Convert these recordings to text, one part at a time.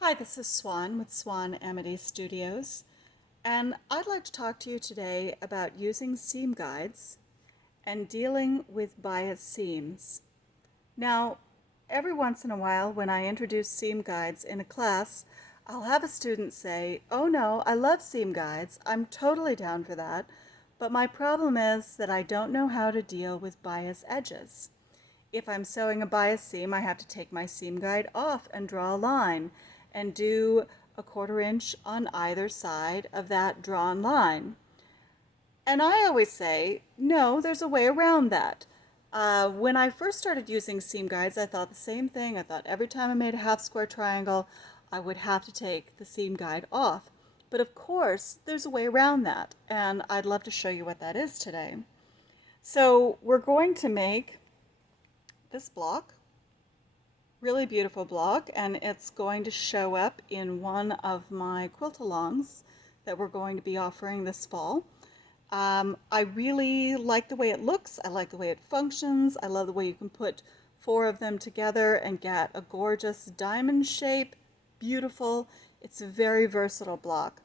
Hi, this is Swan with Swan Amity Studios, and I'd like to talk to you today about using seam guides and dealing with bias seams. Now, every once in a while when I introduce seam guides in a class, I'll have a student say, "Oh no, I love seam guides. I'm totally down for that, but my problem is that I don't know how to deal with bias edges. If I'm sewing a bias seam, I have to take my seam guide off and draw a line and do a 1/4 inch on either side of that drawn line." And I always say, no, there's a way around that. When I first started using seam guides, I thought the same thing. I thought every time I made a half square triangle, I would have to take the seam guide off. But of course, there's a way around that, and I'd love to show you what that is today. So we're going to make this block, really beautiful block, and it's going to show up in one of my quilt-alongs that we're going to be offering this fall. I really like the way it looks. I like the way it functions. I love the way you can put 4 of them together and get a gorgeous diamond shape. Beautiful. It's a very versatile block.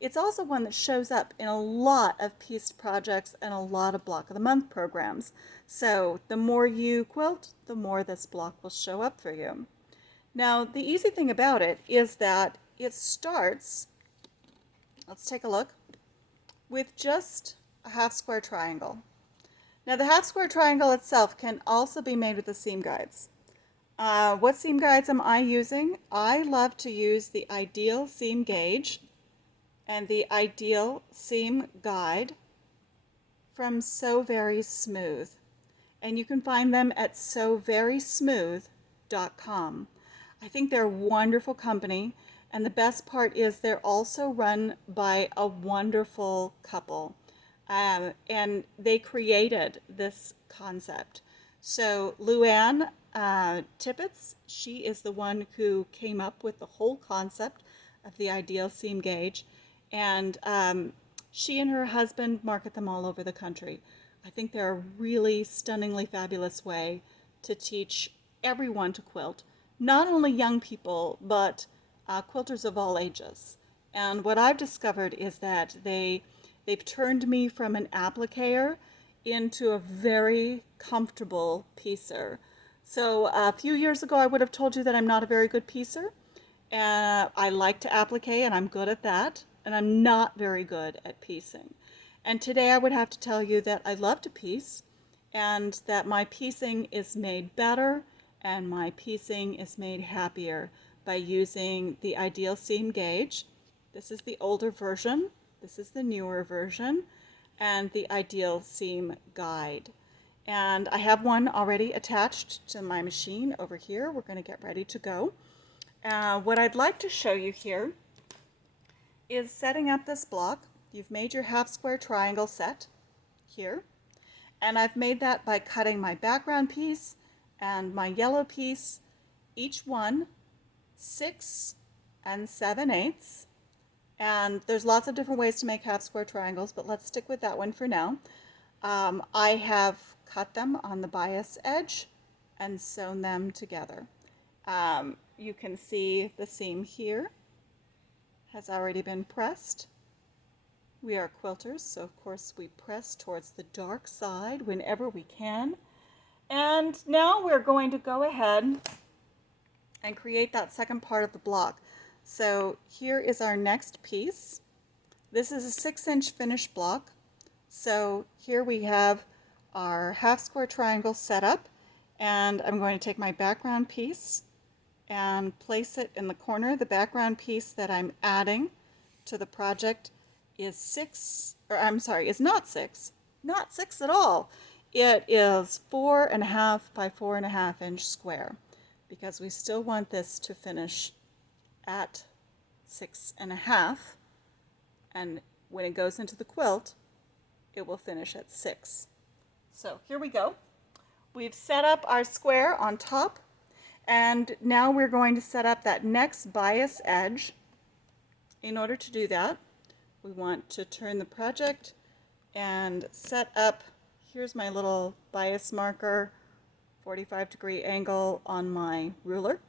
It's also one that shows up in a lot of piece projects and a lot of block of the month programs. So the more you quilt, the more this block will show up for you. Now, the easy thing about it is that it starts, let's take a look, with just a half square triangle. Now, the half square triangle itself can also be made with the seam guides. What seam guides am I using? I love to use the Ideal Seam Gauge and the Ideal Seam Guide from So Very Smooth. And you can find them at soverysmooth.com. I think they're a wonderful company, and the best part is they're also run by a wonderful couple. And they created this concept. So Luann Tippett, she is the one who came up with the whole concept of the Ideal Seam Gauge, and she and her husband market them all over the country. I think they're a really stunningly fabulous way to teach everyone to quilt, not only young people, but quilters of all ages. And what I've discovered is that they've turned me from an appliquer into a very comfortable piecer. So a few years ago, I would have told you that I'm not a very good piecer. I like to applique, and I'm good at that, and I'm not very good at piecing. And today I would have to tell you that I love to piece, and that my piecing is made better and my piecing is made happier by using the Ideal Seam Gauge. This is the older version, this is the newer version, and the Ideal Seam Guide. And I have one already attached to my machine over here. We're going to get ready to go. What I'd like to show you here is setting up this block. You've made your half square triangle set here, and I've made that by cutting my background piece and my yellow piece, each one 6 7/8. And there's lots of different ways to make half square triangles, but let's stick with that one for now. I have cut them on the bias edge and sewn them together. You can see the seam here has already been pressed. We are quilters, so of course we press towards the dark side whenever we can. And now we're going to go ahead and create that second part of the block. So here is our next piece. This is a 6-inch finished block. So here we have our half square triangle set up, and I'm going to take my background piece and place it in the corner. The background piece that I'm adding to the project is is not 6, not 6 at all. It is 4.5 by 4.5 inch square, because we still want this to finish at 6.5, and when it goes into the quilt, it will finish at 6. So here we go. We've set up our square on top, and now we're going to set up that next bias edge. In order to do that, we want to turn the project and set up, here's my little bias marker, 45-degree angle on my ruler.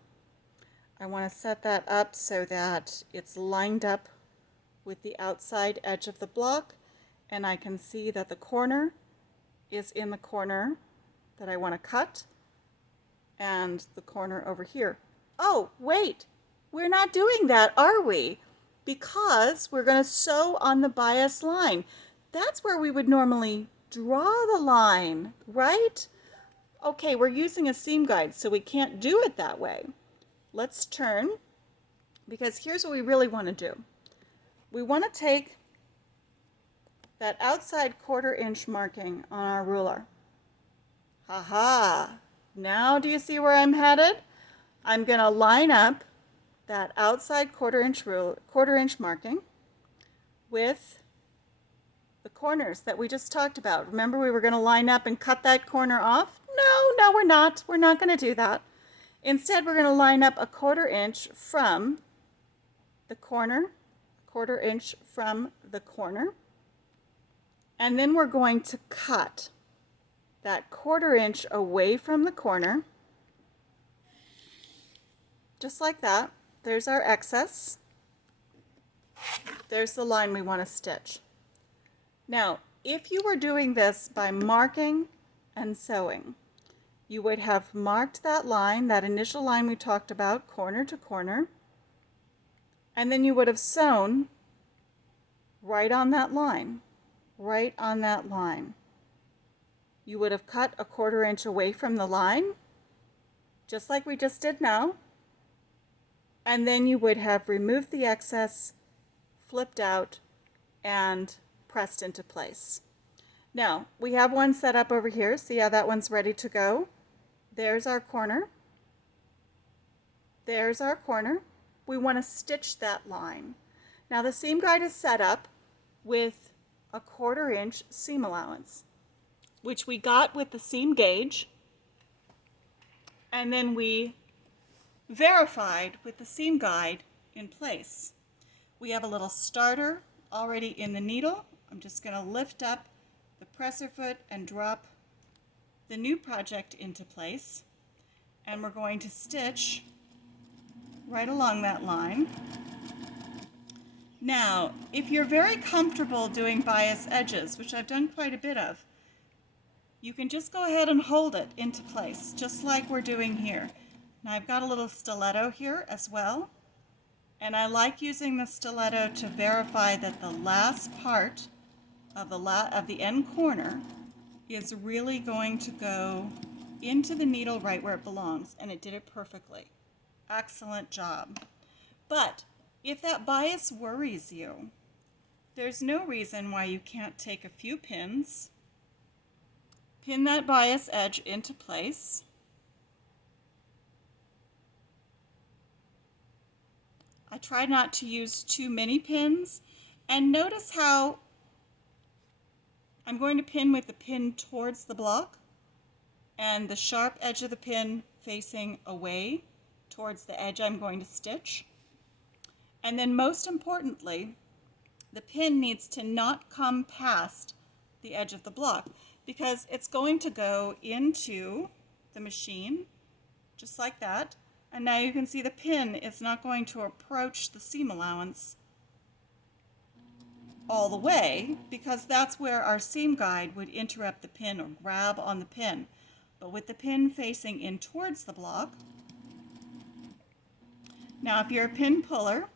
I want to set that up so that it's lined up with the outside edge of the block, and I can see that the corner is in the corner that I want to cut, and the corner over here. Oh, wait, we're not doing that, are we? Because we're going to sew on the bias line. That's where we would normally draw the line, right? Okay, we're using a seam guide, so we can't do it that way. Let's turn, because here's what we really want to do. We want to take that outside 1/4 inch marking on our ruler. Haha! Now do you see where I'm headed? I'm going to line up that outside 1/4 inch marking with the corners that we just talked about. Remember, we were going to line up and cut that corner off? No, we're not. We're not going to do that. Instead, we're going to line up a 1/4 inch from the corner, 1/4 inch from the corner, and then we're going to cut that 1/4 inch away from the corner, just like that. There's our excess. There's the line we want to stitch. Now, if you were doing this by marking and sewing, you would have marked that line, that initial line we talked about, corner to corner, and then you would have sewn right on that line, right on that line. You would have cut a 1/4 inch away from the line, just like we just did now, and then you would have removed the excess, flipped out, and pressed into place. Now, we have one set up over here. See how that one's ready to go? There's our corner. There's our corner. We want to stitch that line. Now, the seam guide is set up with a 1/4 inch seam allowance, which we got with the seam gauge, and then we verified with the seam guide in place. We have a little starter already in the needle. I'm just going to lift up the presser foot and drop the new project into place, and we're going to stitch right along that line. Now, if you're very comfortable doing bias edges, which I've done quite a bit of, you can just go ahead and hold it into place, just like we're doing here. Now I've got a little stiletto here as well, and I like using the stiletto to verify that the last part of the end corner is really going to go into the needle right where it belongs, and it did it perfectly. Excellent job. But if that bias worries you, there's no reason why you can't take a few pins, pin that bias edge into place, I try not to use too many pins, and notice how I'm going to pin with the pin towards the block and the sharp edge of the pin facing away towards the edge I'm going to stitch. And then most importantly, the pin needs to not come past the edge of the block, because it's going to go into the machine just like that. And now you can see the pin is not going to approach the seam allowance all the way, because that's where our seam guide would interrupt the pin or grab on the pin. But with the pin facing in towards the block, now if you're a pin puller,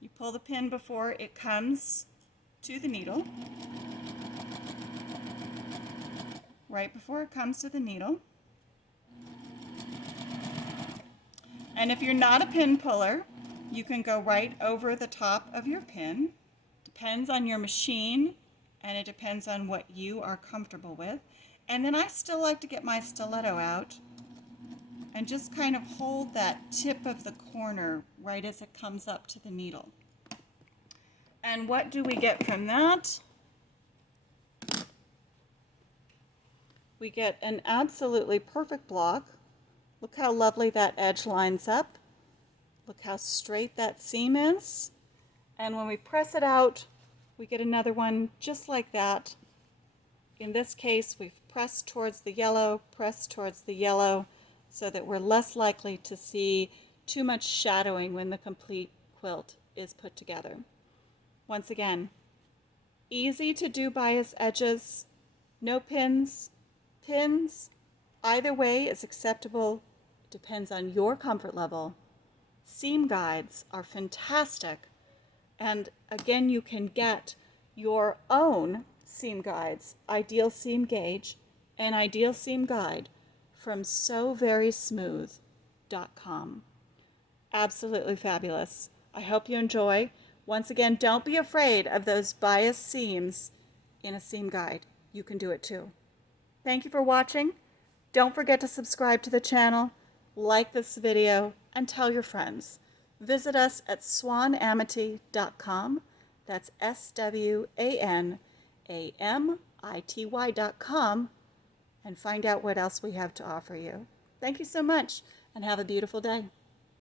you pull the pin before it comes to the needle, right before it comes to the needle. And if you're not a pin puller, you can go right over the top of your pin. Depends on your machine, and it depends on what you are comfortable with. And then I still like to get my stiletto out and just kind of hold that tip of the corner right as it comes up to the needle. And what do we get from that? We get an absolutely perfect block. Look how lovely that edge lines up. Look how straight that seam is. And when we press it out, we get another one just like that. In this case, we've pressed towards the yellow, so that we're less likely to see too much shadowing when the complete quilt is put together. Once again, easy to do bias edges, no pins. Pins, either way is acceptable, depends on your comfort level. Seam guides are fantastic. And again, you can get your own seam guides, ideal seam gauge and ideal seam guide from SewVerySmooth.com. Absolutely fabulous. I hope you enjoy. Once again, don't be afraid of those bias seams in a seam guide. You can do it too. Thank you for watching. Don't forget to subscribe to the channel, like this video, and tell your friends. Visit us at swanamity.com. That's SWANAMITY.com, and find out what else we have to offer you. Thank you so much, and have a beautiful day.